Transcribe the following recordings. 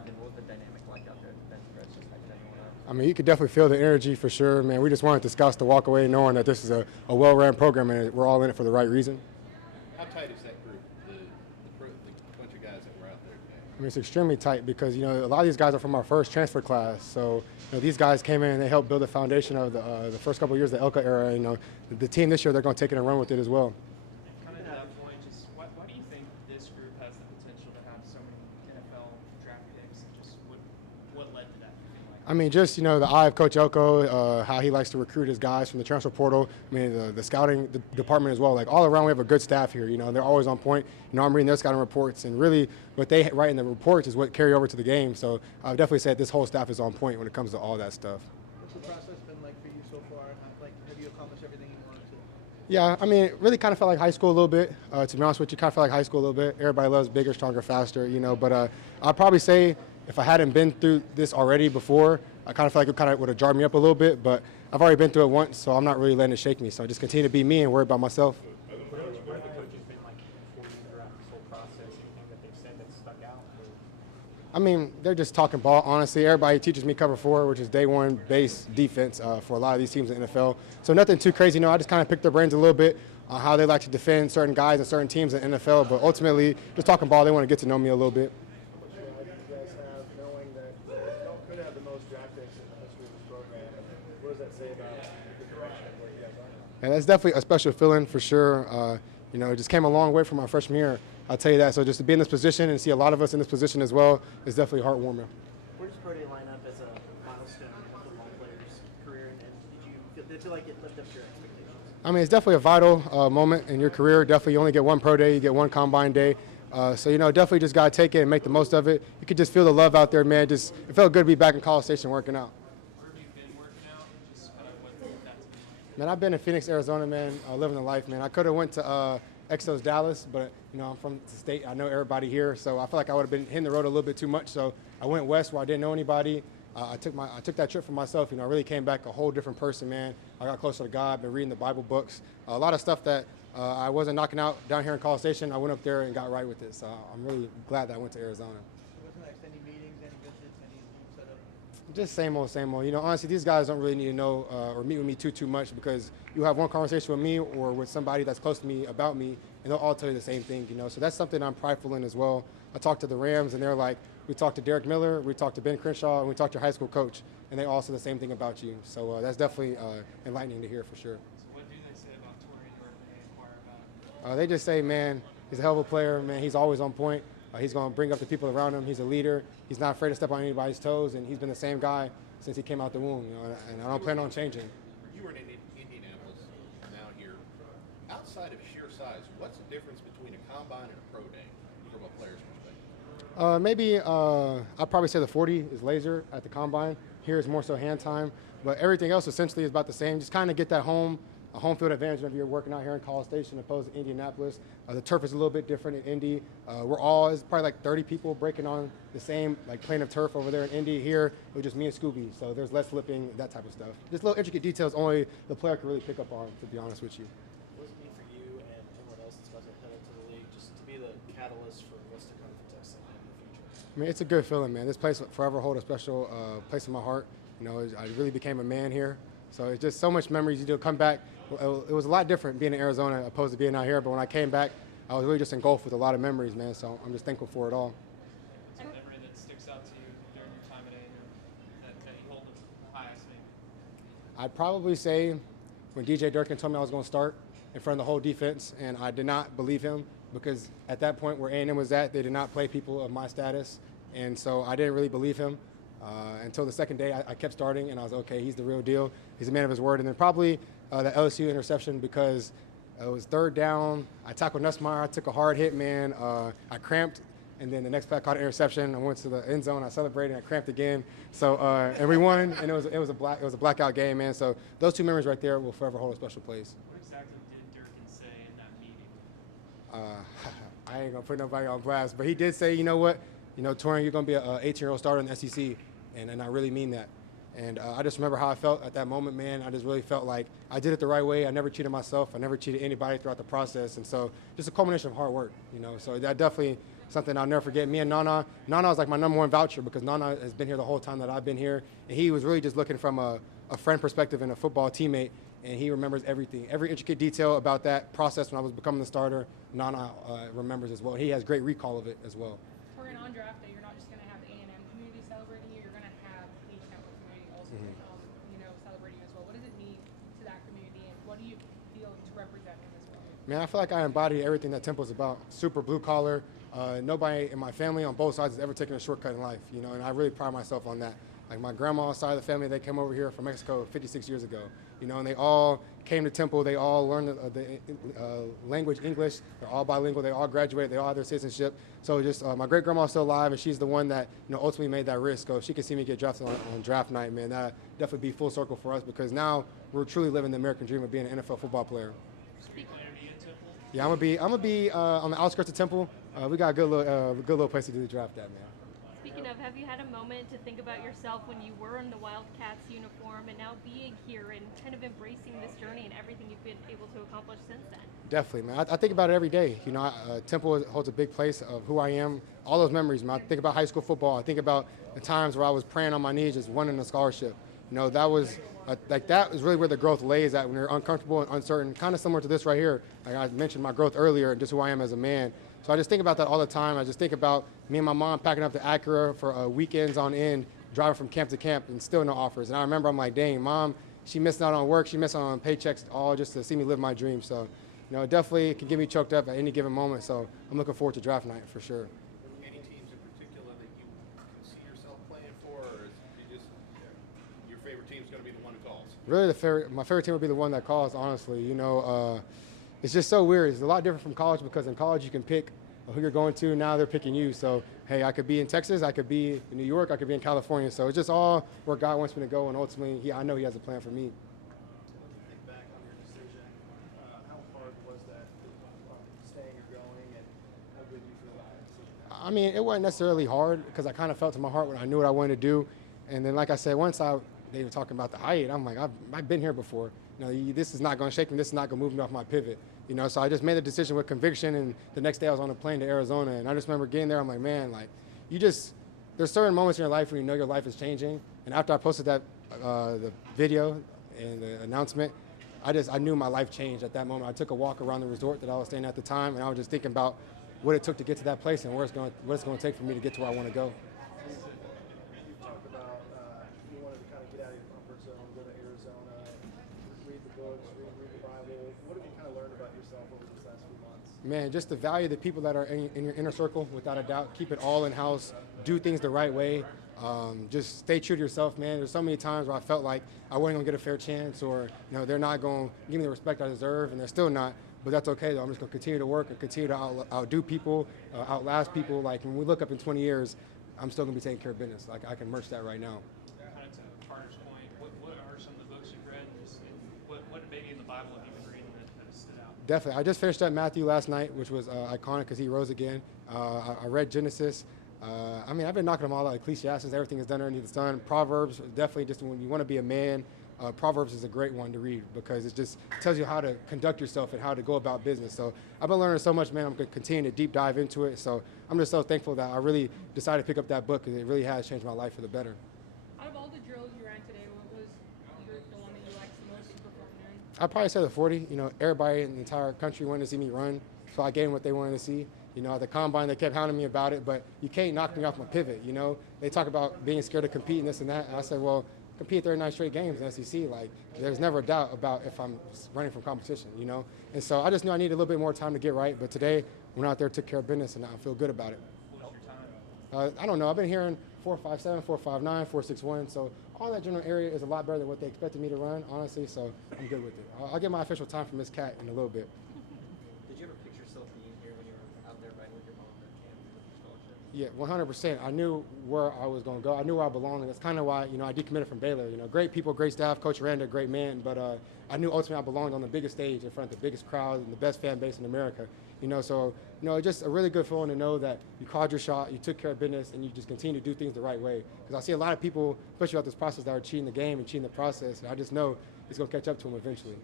happened? What was the dynamic like out there at the bench press, just hyping everyone up? I mean, you could definitely feel the energy for sure, man. We just wanted the scouts to walk away knowing that this is a well-ran program and we're all in it for the right reason. How tight is that group, the bunch of guys that were out there today? I mean, it's extremely tight because, you know, a lot of these guys are from our first transfer class. So, you know, these guys came in and they helped build the foundation of the first couple of years of the Elka era. You know, the team this year, they're going to take it and run with it as well. Kind of to that point, just why do you think this group has the potential to have so many NFL draft picks? And just what led to that? I mean, just, you know, the eye of Coach Elko, how he likes to recruit his guys from the transfer portal. I mean, the scouting department as well. Like, all around, we have a good staff here. You know, they're always on point. You know, I'm reading their scouting reports, and really what they write in the reports is what carry over to the game. So I would definitely say this whole staff is on point when it comes to all that stuff. What's the process been like for you so far? Like, have you accomplished everything you wanted to? Yeah, I mean, it really kind of felt like high school a little bit. To be honest with you, kind of felt like high school a little bit. Everybody loves bigger, stronger, faster, you know. But I'd probably say if I hadn't been through this already before, I kind of feel like it kind of would have jarred me up a little bit. But I've already been through it once, so I'm not really letting it shake me. So I just continue to be me and worry about myself. What have the coaches been like for you throughout this whole process? Anything that they've said that stuck out? I mean, they're just talking ball, honestly. Everybody teaches me cover 4, which is day one base defense for a lot of these teams in the NFL. So nothing too crazy. No, I just kind of picked their brains a little bit on how they like to defend certain guys and certain teams in the NFL. But ultimately, just talking ball, they want to get to know me a little bit. What you guys have, knowing that you could have the most draft picks in the history of this program, what does that say about the direction of where you guys are now? And that's definitely a special feeling for sure. You know, it just came a long way from my freshman year. I'll tell you that. So just to be in this position and see a lot of us in this position as well is definitely heartwarming. Where does Pro Day line up as a milestone in a football player's career, and did you feel like it lived up to your expectations? I mean, it's definitely a vital moment in your career. Definitely, you only get one pro day, you get one combine day. So, you know, definitely just got to take it and make the most of it. You could just feel the love out there, man. Just it felt good to be back in College Station working out. Where have you been working out? Just kind of what that's been like. Man, I've been in Phoenix, Arizona, man, living the life, man. I could have went to Exos Dallas, but, you know, I'm from the state. I know everybody here, so I feel like I would have been hitting the road a little bit too much. So I went west where I didn't know anybody. I took that trip for myself. You know, I really came back a whole different person, man. I got closer to God, been reading the Bible books. A lot of stuff that I wasn't knocking out down here in College Station. I went up there and got right with it. So I'm really glad that I went to Arizona. So what's next? Any meetings, any visits, any setup? Just same old, same old. You know, honestly, these guys don't really need to know or meet with me too much because you have one conversation with me or with somebody that's close to me about me, and they'll all tell you the same thing, you know. So that's something I'm prideful in as well. I talked to the Rams, and they're like, we talked to Derek Miller, we talked to Ben Crenshaw, and we talked to your high school coach, and they all say the same thing about you. So that's definitely enlightening to hear for sure. So what do they say about Taurean or they inquire about? They just say, man, he's a hell of a player, man. He's always on point. He's going to bring up the people around him. He's a leader. He's not afraid to step on anybody's toes, and he's been the same guy since he came out the womb, you know, and I don't plan on changing. You were in Indianapolis, now here. Outside of sheer size, what's the difference between a combine and a pro day from a player's perspective? Maybe I'd probably say the 40 is laser at the combine. Here is more so hand time, but everything else essentially is about the same. Just kind of get that home field advantage if you're working out here in College Station opposed to Indianapolis. The turf is a little bit different in Indy. It's probably like 30 people breaking on the same like plane of turf over there in Indy. Here, it was just me and Scooby, so there's less flipping, that type of stuff. Just little intricate details only the player can really pick up on, to be honest with you. What does it mean for you and everyone else that's about to head into the league just to be the catalyst for what's to come for Texas in the future? I mean, it's a good feeling, man. This place will forever hold a special place in my heart. You know, I really became a man here. So it's just so much memories. You do come back. It was a lot different being in Arizona opposed to being out here. But when I came back, I was really just engulfed with a lot of memories, man. So I'm just thankful for it all. What's a memory that sticks out to you during your time at A&M that you hold the highest maybe? I'd probably say when DJ Durkin told me I was going to start in front of the whole defense, and I did not believe him because at that point where A&M was at, they did not play people of my status. And so I didn't really believe him. Until the second day, I kept starting, and I was okay. He's the real deal. He's a man of his word. And then probably the LSU interception because it was third down. I tackled Nussmeier. I took a hard hit, man. I cramped, and then the next play I caught an interception. I went to the end zone. I celebrated. And I cramped again. So and we won, and it was a blackout game, man. So those two memories right there will forever hold a special place. What exactly did Durkin say in that meeting? I ain't gonna put nobody on blast, but he did say, you know what, Taurean, you're gonna be an 18-year-old starter in the SEC. And I really mean that. And I just remember how I felt at that moment, man. I just really felt like I did it the right way. I never cheated myself. I never cheated anybody throughout the process. And so just a culmination of hard work, So that definitely something I'll never forget. Me and Nana was like my #1 voucher because Nana has been here the whole time that I've been here. And he was really just looking from a friend perspective and a football teammate. And he remembers everything. Every intricate detail about that process when I was becoming the starter, Nana remembers as well. He has great recall of it as well. Taurean, on draft day, you're not just going to have the A&M community celebrating you, you're going to have the Temple community also, celebrating you as well. What does it mean to that community, and what do you feel to represent them as well? Man, I feel like I embody everything that Temple's about. Super blue collar. Nobody in my family on both sides has ever taken a shortcut in life, and I really pride myself on that. Like my grandma's side of the family, they came over here from Mexico 56 years ago, and they all came to Temple. They all learned the language English. They're all bilingual. They all graduated. They all have their citizenship. So just my great grandma's still alive, and she's the one that ultimately made that risk. So if she can see me get drafted on draft night, man, that definitely be full circle for us because now we're truly living the American dream of being an NFL football player. Yeah, I'm gonna be on the outskirts of Temple. We got a good little place to do the draft at, man. Speaking of, have you had a moment to think about yourself when you were in the Wildcats uniform and now being here and kind of embracing this journey and everything you've been able to accomplish since then? Definitely, man. I think about it every day. Temple holds a big place of who I am. All those memories, man. I think about high school football. I think about the times where I was praying on my knees, just winning a scholarship. That was that is really where the growth lays at when you're uncomfortable and uncertain. Kind of similar to this right here. Like I mentioned my growth earlier and just who I am as a man. So I just think about that all the time. I just think about me and my mom packing up the Acura for weekends on end, driving from camp to camp, and still no offers. And I remember I'm like, dang, Mom, she missed out on work. She missed out on paychecks, all just to see me live my dream. So, it definitely can get me choked up at any given moment. So I'm looking forward to draft night for sure. Any teams in particular that you can see yourself playing for, or is it just your favorite team's going to be the one who calls? Really, my favorite team would be the one that calls, honestly. It's just so weird. It's a lot different from college because in college you can pick who you're going to. Now they're picking you. So, hey, I could be in Texas, I could be in New York, I could be in California. So it's just all where God wants me to go, and ultimately, I know He has a plan for me. Think back on your decision. How hard was that staying or going, and how good do you feel about that decision? I mean, it wasn't necessarily hard because I kind of felt to my heart what I knew what I wanted to do. And then, like I said, once they were talking about the height, I'm like, I've been here before. This is not going to shake me. This is not going to move me off my pivot. So I just made the decision with conviction, and the next day I was on a plane to Arizona, and I just remember getting there. I'm like, man, there's certain moments in your life when your life is changing. And after I posted that the video and the announcement, I knew my life changed at that moment. I took a walk around the resort that I was staying at the time, and I was just thinking about what it took to get to that place and what it's going to take for me to get to where I want to go. You talked about you wanted to kind of get out of your comfort zone, go to Arizona, read the books, read the Bible. What have you kind of learned about yourself over these last few months? Man, just to value the people that are in your inner circle, without a doubt. Keep it all in-house. Do things the right way. Just stay true to yourself, man. There's so many times where I felt like I wasn't going to get a fair chance, or they're not going to give me the respect I deserve, and they're still not. But that's okay, though. I'm just going to continue to work and continue to outdo people, outlast people. Like, when we look up in 20 years, I'm still going to be taking care of business. Like, I can merch that right now. Kind of to Carter's point, what are some of the books you've read? What maybe in the Bible have you been reading that has stood out? Definitely. I just finished up Matthew last night, which was iconic because he rose again. I read Genesis. I've been knocking them all out. Ecclesiastes, everything is done underneath the sun. Proverbs, definitely just when you want to be a man, Proverbs is a great one to read because it just tells you how to conduct yourself and how to go about business. So I've been learning so much, man. I'm going to continue to deep dive into it. So I'm just so thankful that I really decided to pick up that book because it really has changed my life for the better. Out of all the drills you ran today, what was the one that you liked the most to perform in? I'd probably say the 40. Everybody in the entire country wanted to see me run, so I gave them what they wanted to see. At the combine, they kept hounding me about it, but you can't knock me off my pivot. They talk about being scared to compete and this and that. And I said, well, compete 39 straight games in the SEC. There's never a doubt about if I'm running from competition, And so I just knew I needed a little bit more time to get right. But today, went out there, took care of business, and I feel good about it. What was your time? I don't know. I've been hearing 4.57, 4.59, 4.61. So all that general area is a lot better than what they expected me to run, honestly. So I'm good with it. I'll get my official time from Miss Cat in a little bit. Did you ever picture yourself being here when you were out there riding with your mom at camp with your scholarship? Yeah, 100%. I knew where I was going to go. I knew where I belonged. And that's kind of why, I decommitted from Baylor. Great people, great staff. Coach Aranda, great man. But I knew ultimately I belonged on the biggest stage in front of the biggest crowd and the best fan base in America. So just a really good feeling to know that you called your shot, you took care of business, and you just continue to do things the right way. Because I see a lot of people, especially about this process, that are cheating the game and cheating the process. And I just know it's going to catch up to them eventually.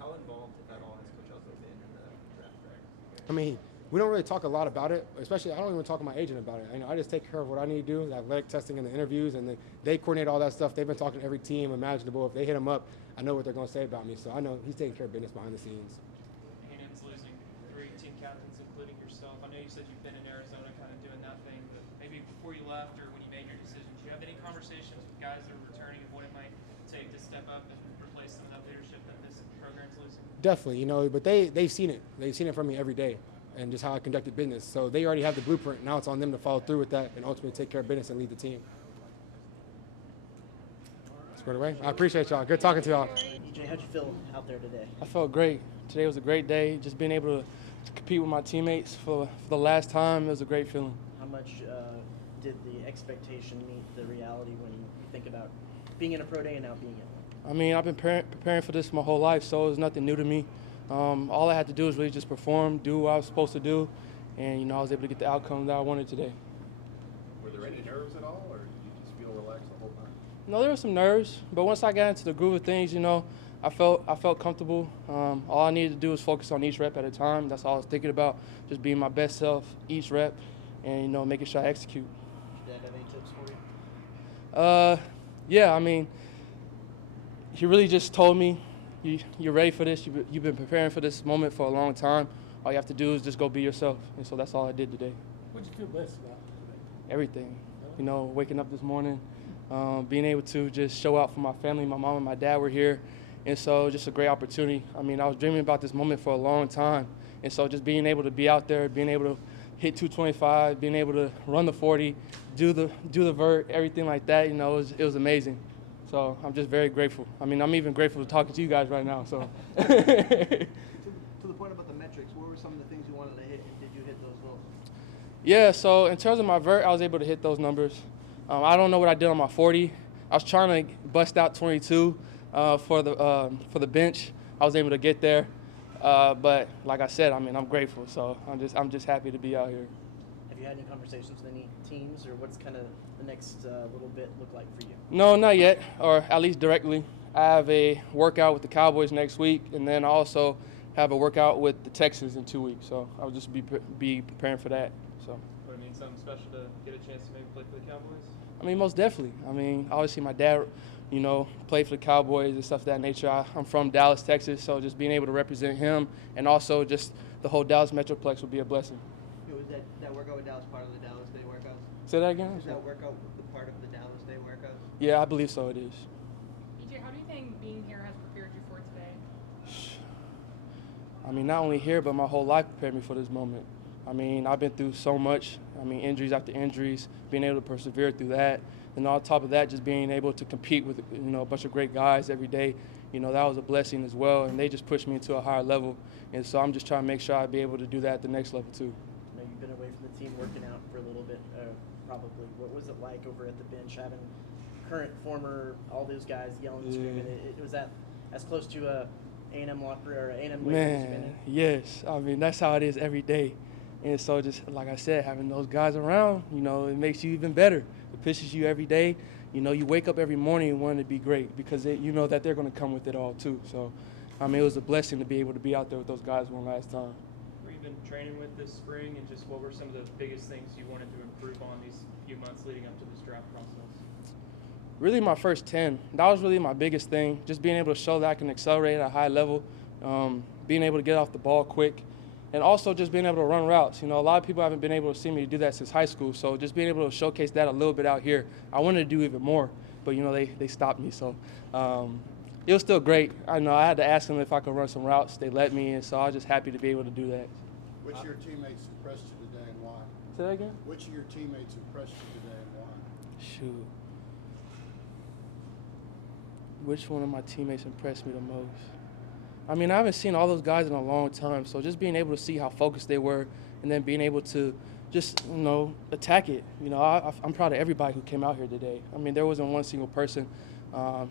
How involved, if at all, has Coach Oslo been in the draft? I mean, We don't really talk a lot about it, especially I don't even talk to my agent about it. I just take care of what I need to do, the athletic testing and the interviews, and they coordinate all that stuff. They've been talking to every team imaginable. If they hit him up, I know what they're going to say about me. So I know he's taking care of business behind the scenes. A&M's losing 3 team captains, including yourself. I know you said you've been in Arizona kind of doing that thing, but maybe before you left or when you made your decision, did you have any conversations with guys that are returning of what it might take to step up and replace some of that leadership that this program's losing? Definitely, but they've seen it. They've seen it from me every day and just how I conducted business. So they already have the blueprint. Now it's on them to follow through with that and ultimately take care of business and lead the team. Squared away. I appreciate y'all. Good talking to y'all. DJ, how'd you feel out there today? I felt great. Today was a great day. Just being able to compete with my teammates for the last time, it was a great feeling. How much did the expectation meet the reality when you think about being in a pro day and now being in one? I mean, I've been preparing for this my whole life, so it was nothing new to me. All I had to do was really just perform, do what I was supposed to do, and I was able to get the outcome that I wanted today. Were there any nerves at all, or did you just feel relaxed the whole time? No, there were some nerves, but once I got into the groove of things, I felt comfortable. All I needed to do was focus on each rep at a time. That's all I was thinking about, just being my best self each rep, and making sure I execute. Did Dad have any tips for you? Yeah, I mean, he really just told me, you're ready for this. You've been preparing for this moment for a long time. All you have to do is just go be yourself. And so that's all I did today. What did you feel best about today? Everything. Waking up this morning, being able to just show out for my family. My mom and my dad were here. And so just a great opportunity. I mean, I was dreaming about this moment for a long time. And so just being able to be out there, being able to hit 225, being able to run the 40, do the vert, everything like that, it was amazing. So I'm just very grateful. I mean, I'm even grateful to talking to you guys right now. So. To the point about the metrics, what were some of the things you wanted to hit, and did you hit those goals? Yeah, so in terms of my vert, I was able to hit those numbers. I don't know what I did on my 40. I was trying to bust out 22 for the bench. I was able to get there, but like I said, I mean, I'm grateful. So I'm just happy to be out here. Have you had any conversations with any teams, or what's kind of the next little bit look like for you? No, not yet, or at least directly. I have a workout with the Cowboys next week, and then I also have a workout with the Texans in 2 weeks. So I'll just be preparing for that. So. Would it mean something special to get a chance to maybe play for the Cowboys? I mean, most definitely. I mean, obviously my dad, played for the Cowboys and stuff of that nature. I'm from Dallas, Texas, so just being able to represent him and also just the whole Dallas Metroplex would be a blessing. Was that workout with Dallas part of the Dallas Day workouts? Say that again? Is that workout the part of the Dallas Day workouts? Yeah, I believe so, it is. DJ, how do you think being here has prepared you for today? I mean, not only here, but my whole life prepared me for this moment. I mean, I've been through so much. I mean, injuries after injuries, being able to persevere through that. And on top of that, just being able to compete with, a bunch of great guys every day, that was a blessing as well. And they just pushed me into a higher level. And so I'm just trying to make sure I be able to do that at the next level too. I know you've been away from the team working out for a little bit, probably. What was it like over at the bench, having current, former, all those guys yelling and screaming? Was that as close to a A&M locker or A&M weight room as you've been in? Yes. I mean, that's how it is every day. And so just like I said, having those guys around, it makes you even better. It pushes you every day. You wake up every morning and wanting to be great because you know that they're going to come with it all too. So, I mean, it was a blessing to be able to be out there with those guys one last time. Who you been training with this spring, and just what were some of the biggest things you wanted to improve on these few months leading up to this draft process? Really my first 10. That was really my biggest thing, just being able to show that I can accelerate at a high level, being able to get off the ball quick. And also just being able to run routes. A lot of people haven't been able to see me do that since high school. So just being able to showcase that a little bit out here. I wanted to do even more, but they stopped me. So it was still great. I know I had to ask them if I could run some routes. They let me, and so I was just happy to be able to do that. Which of your teammates impressed you today and why? Say that again? Which of your teammates impressed you today and why? Shoot. Which one of my teammates impressed me the most? I mean, I haven't seen all those guys in a long time, so just being able to see how focused they were and then being able to just, attack it. I'm proud of everybody who came out here today. I mean, there wasn't one single person.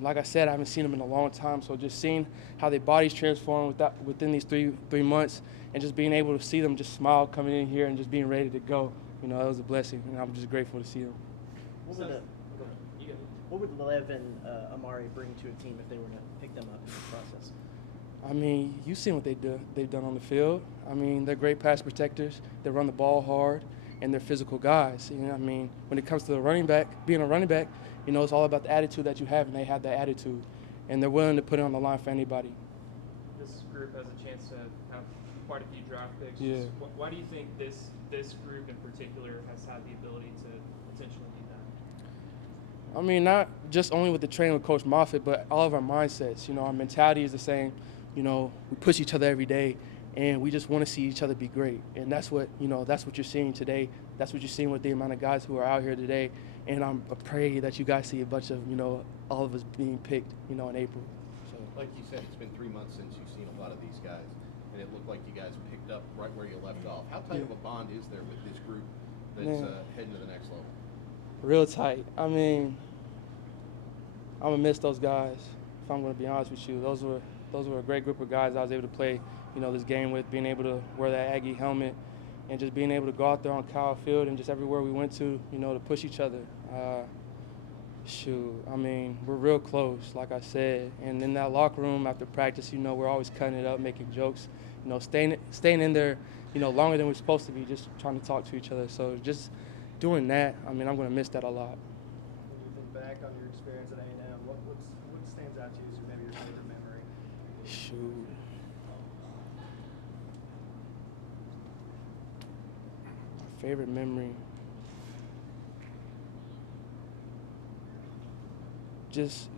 Like I said, I haven't seen them in a long time, so just seeing how their bodies transform within these three months and just being able to see them just smile coming in here and just being ready to go, that was a blessing, and I'm just grateful to see them. What would Lev and Amari bring to a team if they were to pick them up in the process? I mean, you've seen what they've done on the field. I mean, they're great pass protectors. They run the ball hard, and they're physical guys. You know, I mean, when it comes to the running back, being a running back, you know, it's all about the attitude that you have, and they have that attitude, and they're willing to put it on the line for anybody. This group has a chance to have quite a few draft picks. Yeah. Why do you think this group in particular has had the ability to potentially do that? I mean, not just only with the training with Coach Moffitt, but all of our mindsets. You know, our mentality is the same. You know, we push each other every day, and we just want to see each other be great. And that's what, you know, that's what you're seeing today. That's what you're seeing with the amount of guys who are out here today. And I pray that you guys see a bunch of, you know, all of us being picked, you know, in April. So. Like you said, it's been 3 months since you've seen a lot of these guys, and it looked like you guys picked up right where you left off. How tight of a bond is there with this group that's heading to the next level? Real tight. I mean, I'm gonna miss those guys. If I'm gonna be honest with you, those were a great group of guys I was able to play, you know, this game with, being able to wear that Aggie helmet, and just being able to go out there on Kyle Field and just everywhere we went to, you know, to push each other. I mean, we're real close, like I said. And in that locker room after practice, you know, we're always cutting it up, making jokes, you know, staying in there, you know, longer than we're supposed to be, just trying to talk to each other. So just doing that, I mean, I'm gonna miss that a lot. When you think back on your experience at A&M, what stands out to you as maybe your favorite memory? Shoot. My favorite memory. Just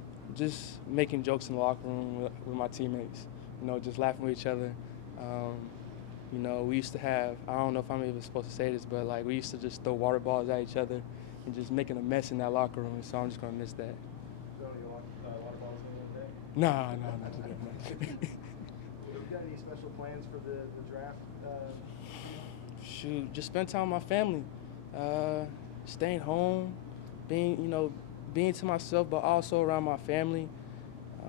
making jokes in the locker room with my teammates. You know, just laughing with each other. You know, we used to have, I don't know if I'm even supposed to say this, but like we used to just throw water balls at each other and just making a mess in that locker room. So I'm just gonna miss that. Throw any water balls in the day? Nah, not too much. You got any special plans for the draft? Shoot, just spend time with my family. Staying home, being to myself, but also around my family.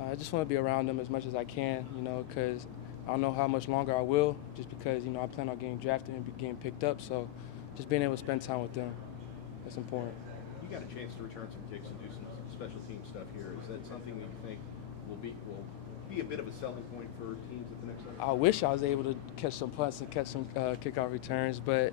I just want to be around them as much as I can, you know, because I don't know how much longer I will, just because, you know, I plan on getting drafted and getting picked up. So just being able to spend time with them, that's important. You got a chance to return some kicks and do some special team stuff here. Is that something that you think will be a bit of a selling point for teams at the next level? I wish I was able to catch some punts and catch some kickoff returns, but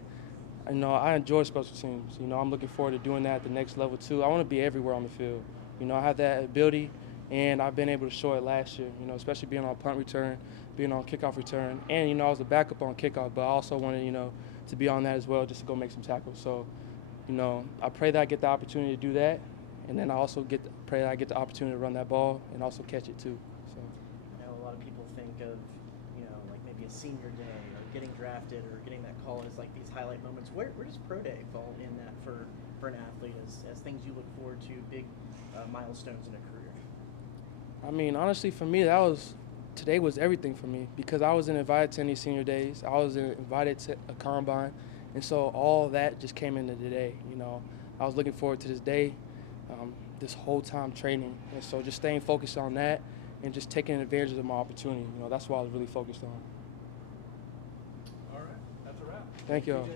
you know, I enjoy special teams. You know, I'm looking forward to doing that at the next level too. I want to be everywhere on the field. You know, I have that ability, and I've been able to show it last year. You know, especially being on punt return, being on kickoff return, and you know, I was a backup on kickoff, but I also wanted, you know, to be on that as well, just to go make some tackles. So, you know, I pray that I get the opportunity to do that, and then I also pray that I get the opportunity to run that ball and also catch it too. So. I know a lot of people think of, you know, like maybe a senior day or getting drafted or getting that call as like these highlight moments. Where does Pro Day fall in that for an athlete as things you look forward to, big milestones in a career? I mean, honestly, for me, today was everything for me, because I wasn't invited to any senior days. I was invited to a combine, and so all that just came into today. You know, I was looking forward to this day, this whole time training, and so just staying focused on that and just taking advantage of my opportunity. You know, that's what I was really focused on. All right, that's a wrap. Thank you all.